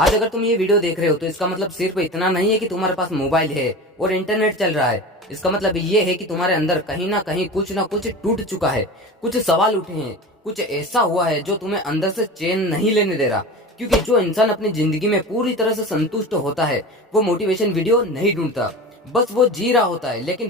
आज अगर तुम ये वीडियो देख रहे हो तो इसका मतलब सिर्फ इतना नहीं है कि तुम्हारे पास मोबाइल है और इंटरनेट चल रहा है। इसका मतलब ये है कि तुम्हारे अंदर कहीं ना कहीं कुछ ना कुछ टूट चुका है, कुछ सवाल उठे हैं, कुछ ऐसा हुआ है जो तुम्हें अंदर से चैन नहीं लेने दे रहा। क्योंकि जो इंसान अपनी जिंदगी में पूरी तरह से संतुष्ट होता है वो मोटिवेशन वीडियो नहीं ढूंढता, बस वो जी रहा होता है। लेकिन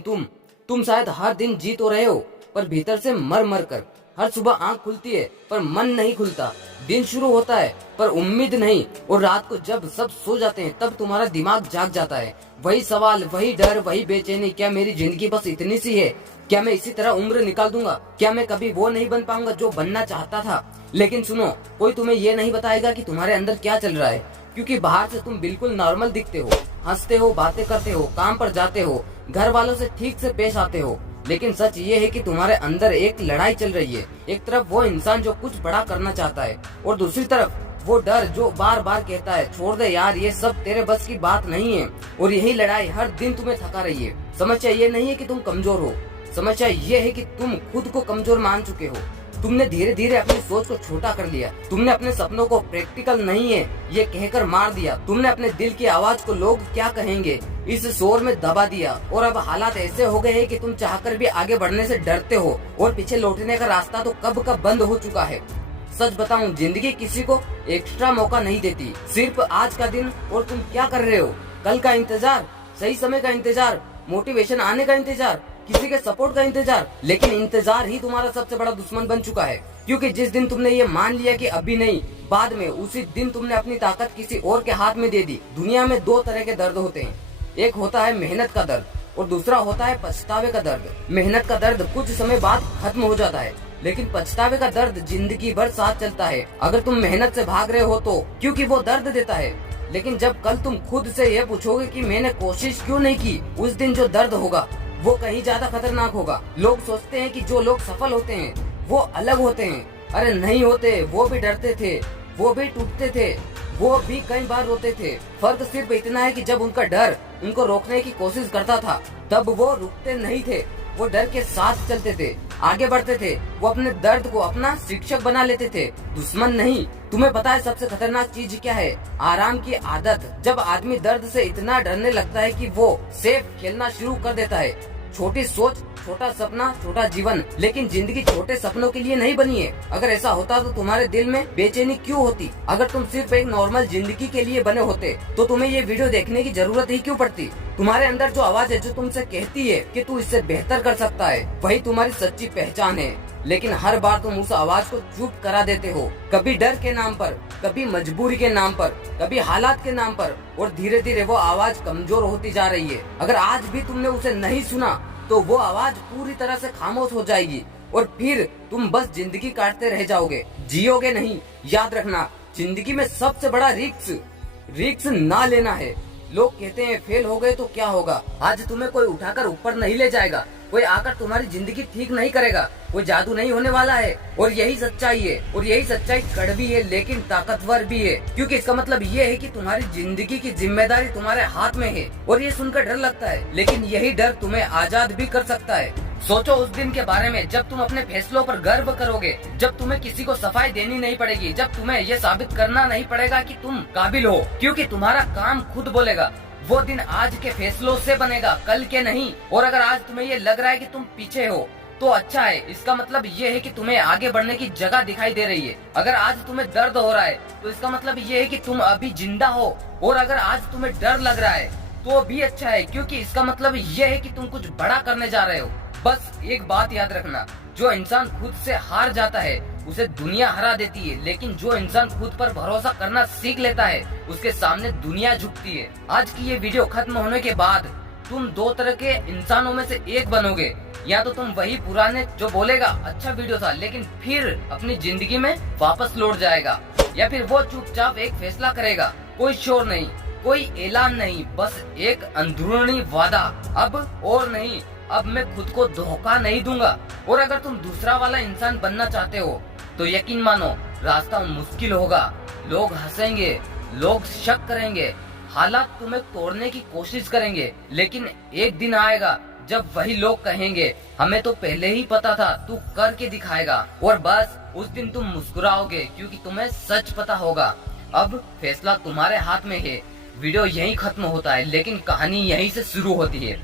तुम शायद हर दिन जी तो रहे हो पर भीतर से मर मर कर। हर सुबह आंख खुलती है पर मन नहीं खुलता, दिन शुरू होता है पर उम्मीद नहीं, और रात को जब सब सो जाते हैं तब तुम्हारा दिमाग जाग जाता है। वही सवाल, वही डर, वही बेचैनी, क्या मेरी जिंदगी बस इतनी सी है? क्या मैं इसी तरह उम्र निकाल दूंगा? क्या मैं कभी वो नहीं बन पाऊंगा जो बनना चाहता था? लेकिन सुनो, कोई तुम्हें ये नहीं बताएगा कि तुम्हारे अंदर क्या चल रहा है। क्योंकि बाहर से तुम बिल्कुल नॉर्मल दिखते हो, हंसते हो, बातें करते हो, काम पर जाते हो, घर वालों से ठीक से पेश आते हो। लेकिन सच ये है कि तुम्हारे अंदर एक लड़ाई चल रही है। एक तरफ वो इंसान जो कुछ बड़ा करना चाहता है और दूसरी तरफ वो डर जो बार बार कहता है छोड़ दे यार, ये सब तेरे बस की बात नहीं है। और यही लड़ाई हर दिन तुम्हें थका रही है। समस्या ये नहीं है कि तुम कमजोर हो, समस्या ये है कि तुम खुद को कमजोर मान चुके हो। तुमने धीरे धीरे अपनी सोच को छोटा कर लिया। तुमने अपने सपनों को प्रैक्टिकल नहीं है ये कहकर मार दिया। तुमने अपने दिल की आवाज को लोग क्या कहेंगे इस शोर में दबा दिया। और अब हालात ऐसे हो गए हैं कि तुम चाहकर भी आगे बढ़ने से डरते हो और पीछे लौटने का रास्ता तो कब कब बंद हो चुका है। सच बताऊं, जिंदगी किसी को एक्स्ट्रा मौका नहीं देती, सिर्फ आज का दिन। और तुम क्या कर रहे हो? कल का इंतजार, सही समय का इंतजार, मोटिवेशन आने का इंतजार, किसी के सपोर्ट का इंतजार। लेकिन इंतजार ही तुम्हारा सबसे बड़ा दुश्मन बन चुका है। क्योंकि जिस दिन तुमने ये मान लिया कि अभी नहीं, बाद में, उसी दिन तुमने अपनी ताकत किसी और के हाथ में दे दी। दुनिया में दो तरह के दर्द होते हैं, एक होता है मेहनत का दर्द और दूसरा होता है पछतावे का दर्द। मेहनत का दर्द कुछ समय बाद खत्म हो जाता है, लेकिन पछतावे का दर्द जिंदगी भर साथ चलता है। अगर तुम मेहनत से भाग रहे हो तो क्योंकि वो दर्द देता है, लेकिन जब कल तुम खुद से ये पूछोगे कि मैंने कोशिश क्यों नहीं की, उस दिन जो दर्द होगा वो कहीं ज्यादा खतरनाक होगा। लोग सोचते हैं कि जो लोग सफल होते हैं वो अलग होते हैं। अरे नहीं होते, वो भी डरते थे, वो भी टूटते थे, वो भी कई बार रोते थे। फर्क सिर्फ इतना है कि जब उनका डर उनको रोकने की कोशिश करता था तब वो रुकते नहीं थे, वो डर के साथ चलते थे, आगे बढ़ते थे। वो अपने दर्द को अपना शिक्षक बना लेते थे, दुश्मन नहीं। तुम्हें पता है सबसे खतरनाक चीज क्या है? आराम की आदत। जब आदमी दर्द से इतना डरने लगता है कि वो सेफ खेलना शुरू कर देता है। छोटी सोच, छोटा सपना, छोटा जीवन। लेकिन जिंदगी छोटे सपनों के लिए नहीं बनी है। अगर ऐसा होता तो तुम्हारे दिल में बेचैनी क्यों होती? अगर तुम सिर्फ एक नॉर्मल जिंदगी के लिए बने होते तो तुम्हें ये वीडियो देखने की जरूरत ही क्यों पड़ती? तुम्हारे अंदर जो आवाज है जो तुमसे कहती है कि तू इससे बेहतर कर सकता है, वही तुम्हारी सच्ची पहचान है। लेकिन हर बार तुम उस आवाज को चुप करा देते हो, कभी डर के नाम पर, कभी मजबूरी के नाम पर, कभी हालात के नाम पर। और धीरे धीरे वो आवाज कमजोर होती जा रही है। अगर आज भी तुमने उसे नहीं सुना तो वो आवाज पूरी तरह से खामोश हो जाएगी और फिर तुम बस जिंदगी काटते रह जाओगे, जियोगे नहीं। याद रखना, जिंदगी में सबसे बड़ा रिस्क ना लेना है। लोग कहते हैं फेल हो गए तो क्या होगा? आज तुम्हें कोई उठाकर ऊपर नहीं ले जाएगा, कोई आकर तुम्हारी जिंदगी ठीक नहीं करेगा, कोई जादू नहीं होने वाला है। और यही सच्चाई है, और यही सच्चाई कड़वी है लेकिन ताकतवर भी है। क्योंकि इसका मतलब ये है कि तुम्हारी जिंदगी की जिम्मेदारी तुम्हारे हाथ में है। और ये सुनकर डर लगता है, लेकिन यही डर तुम्हें आजाद भी कर सकता है। सोचो उस दिन के बारे में जब तुम अपने फैसलों पर गर्व करोगे, जब तुम्हें किसी को सफाई देनी नहीं पड़ेगी, जब तुम्हें ये साबित करना नहीं पड़ेगा कि तुम काबिल हो, क्योंकि तुम्हारा काम खुद बोलेगा। वो दिन आज के फैसलों से बनेगा, कल के नहीं। और अगर आज तुम्हें ये लग रहा है कि तुम पीछे हो तो अच्छा है, इसका मतलब ये है कि तुम्हें आगे बढ़ने की जगह दिखाई दे रही है। अगर आज तुम्हें दर्द हो रहा है तो इसका मतलब ये है कि तुम अभी जिंदा हो। और अगर आज तुम्हें डर लग रहा है तो भी अच्छा है, क्योंकि इसका मतलब ये है कि तुम कुछ बड़ा करने जा रहे हो। बस एक बात याद रखना, जो इंसान खुद से हार जाता है उसे दुनिया हरा देती है, लेकिन जो इंसान खुद पर भरोसा करना सीख लेता है उसके सामने दुनिया झुकती है। आज की ये वीडियो खत्म होने के बाद तुम दो तरह के इंसानों में से एक बनोगे। या तो तुम वही पुराने जो बोलेगा अच्छा वीडियो था लेकिन फिर अपनी जिंदगी में वापस लौट जाएगा, या फिर वो चुपचाप एक फैसला करेगा, कोई शोर नहीं, कोई ऐलान नहीं, बस एक अंदरूनी वादा, अब और नहीं, अब मैं खुद को धोखा नहीं दूंगा। और अगर तुम दूसरा वाला इंसान बनना चाहते हो तो यकीन मानो रास्ता मुश्किल होगा। लोग हंसेंगे, लोग शक करेंगे, हालात तुम्हें तोड़ने की कोशिश करेंगे, लेकिन एक दिन आएगा जब वही लोग कहेंगे हमें तो पहले ही पता था, तू करके दिखाएगा। और बस उस दिन तुम मुस्कुराओगे क्योंकि तुम्हें सच पता होगा। अब फैसला तुम्हारे हाथ में है। वीडियो यहीं खत्म होता है, लेकिन कहानी यहीं से शुरू होती है।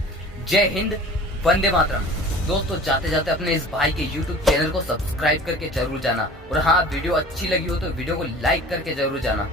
जय हिंद, वंदे मातरम। दोस्तों, जाते जाते अपने इस भाई के YouTube चैनल को सब्सक्राइब करके जरूर जाना, और हाँ, वीडियो अच्छी लगी हो तो वीडियो को लाइक करके जरूर जाना।